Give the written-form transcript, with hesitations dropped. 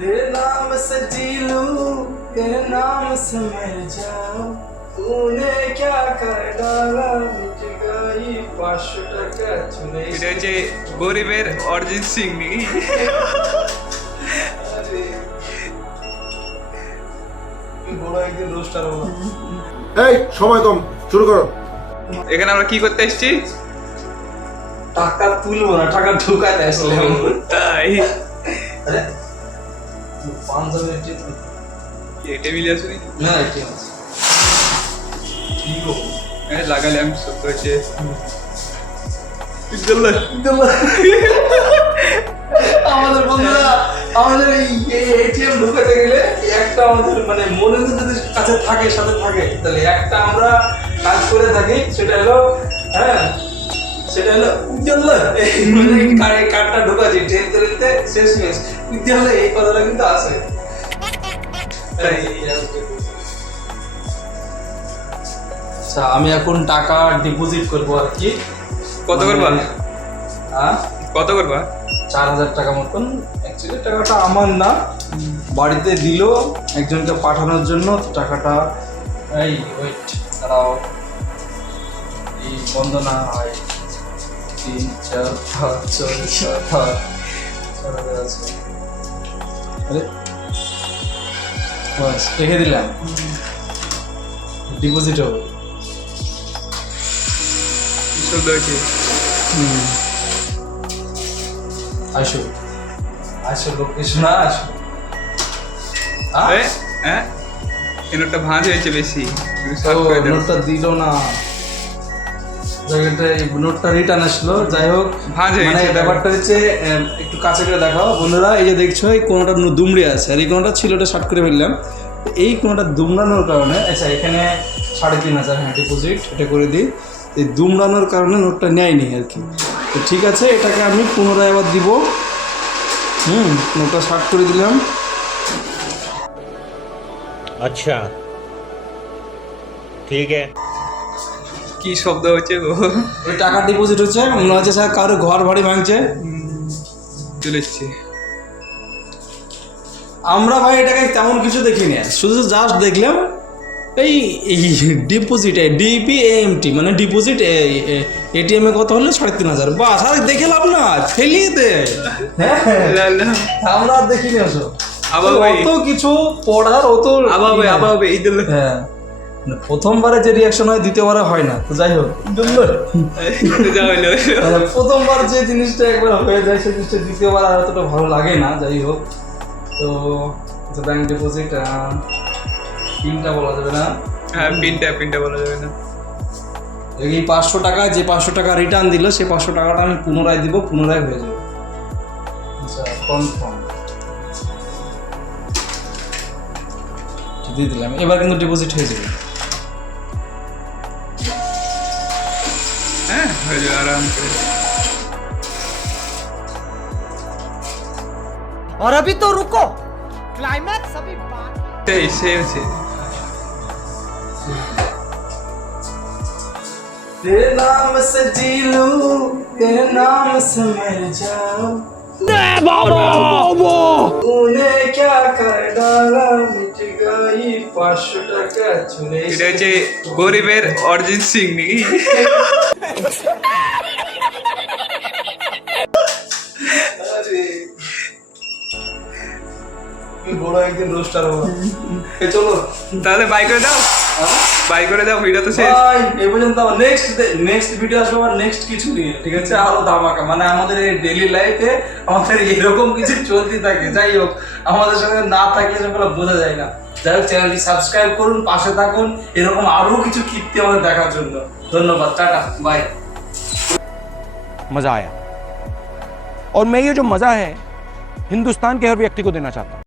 तेरे नाम से जी लूं, तेरे नाम से मर जाऊं, तूने क्या कर डाला मिट गई 500 টাকা চলে এটা হচ্ছে গরিবের অরিজিৎ সিং নাকি? আরে তুই বড় একদিন রোস্টার হবো। এই সময় কম, শুরু করো। এখানে আমরা কি করতে এসেছি? টাকা তুলবো না, টাকা ঢুকাতে আসলে তাই আরে পাঞ্জাবের টিম টেবিল আছে নাকি? না টিম আছে কি গো লাগালে আমি সব হচ্ছে আমাদের বন্ধুরা আমাদের এই এটিএম ঢুকাতে গেলে একটা আমাদের মানে মনের যদি কাছে থাকে সাথে থাকে তাহলে একটা আমরা কাজ করে থাকি সেটা হলো হ্যাঁ সেটা হলো উজ্জ্বল কার্ডটা ঢুকাচ্ছি ট্রেন তরিতে শেষ মেশ উজ্জ্বল এই কথাটা কিন্তু আছে আচ্ছা আমি এখন টাকা ডিপোজিট করবো আর কি কত করবা? হ্যাঁ কত করবা? 4000 টাকা মতন। অ্যাকচুয়ালি টাকাটা আমার না, বাড়িতে দিল একজনকে পাঠানোর জন্য। তো টাকাটা এই ওয়েট দাঁড়াও, এই বন্ধ না হয় 3 4 5 6 7 8 4000 আছে। আরে বাস রেখে দিলাম, ডিপোজিট হবে। সব হচ্ছে আসো আসো লোকেশন আসো। হ্যাঁ এই নোটটা ভাঁজ হয়েছে বেশি। নোটটা দিল না, জায়গাটা এই নোটটা রিটার্ন আসলো। যাই হোক ভাঁজ হয়ে মানে গেছে। ব্যাপারটা হচ্ছে একটু কাছে করে দেখাও বন্ধুরা। এই যে দেখছো এই কোনোটা দুমড়ে আছে আর এই কোনোটা ছিল, ওটা শার্ট করে ফেললাম। তো এই কোনোটা দুমড়ানোর কারণে আচ্ছা এখানে 3500 হ্যাঁ ডিপোজিট এটা করে দিই। এই দুমড়ানোর কারণে নোটটা নেয়নি আর কি। তো ঠিক আছে এটাকে আমি পুনরায় আবার দিব। নোটটা শার্ট করে দিলাম। अच्छा ठीक है। কি শব্দ হচ্ছে গো? ওই টাকা ডিপোজিট হচ্ছে, মনে হচ্ছে স্যার কারো ঘর বাড়ি ভাঙছে। চলে এসছে। আমরা ভাই এটাকে তেমন কিছু দেখিনি, শুধু জাস্ট দেখলাম এই ডিপোজিট ডিপিএমটি মানে ডিপোজিট এটিএম এ কত হলো 3500 বাস। আর দেখে লাভ না, ফেলিয়ে দে। আমরা আর দেখিনি ওসব। আবার অত কিছু পড়ার অত আবার এই দিল। হ্যাঁ প্রথমবারে যে রিয়াকশন হয় দ্বিতীয়বারে হয় না। তো যাই হোক যা হইলো প্রথমবার যে জিনিসটা একবার হয়ে যায় সেই জিনিসটা দ্বিতীয়বার আর অতটা ভালো লাগে না। যাই হোক তো ব্যাংক ডিপোজিট পিনটা বলা যাবে না। হ্যাঁ পিনটা বলা যাবে না। এই 500 টাকা যে 500 টাকা রিটার্ন দিল সেই 500 টাকাটা আমি পুনরায় দিব, পুনরায় হয়ে যাবে। আচ্ছা কনফার্ম দিয়ে দিলাম, এবার কিন্তু ডিপোজিট হয়ে যাবে। হ্যাঁ হয়ে যাবে আরাম করে। और अभी तो रुको, क्लाइमैक्स अभी बाकी। সেই হচ্ছে तेरे नाम से जी लूं, तेरे नाम से मर जाऊं, तूने क्या कर डाला मिट गई 500 টাকা চলে এটা হচ্ছে গরিবের অরিজিৎ সিং নাকি? আরে তুই বড় একদিন রোস্টার হবো। চলো তাহলে বাই করে দাও, বাই করে দাও। ভিডিও তো শেষ। ভাই এই পর্যন্ত নেক্সট ভিডিও আসবে আবার নেক্সট কিছু নিয়ে, ঠিক আছে? আরো ধামাকা মানে আমাদের এই ডেইলি লাইফে আমাদের এরকম কিছু চলতে থাকে। যাই হোক আমাদের সঙ্গে না থাকলে সেগুলো বোঝা যায় না। যাই হোক চ্যানেলটি সাবস্ক্রাইব করুন, পাশে থাকুন এরকম আরো কিছু কীর্তি আমাদের দেখার জন্য। ধন্যবাদ, টাটা বাই। मज़ा आया और मैं ये जो मज़ा है हिंदुस्तान के हर व्यक्ति को देना चाहता हूँ।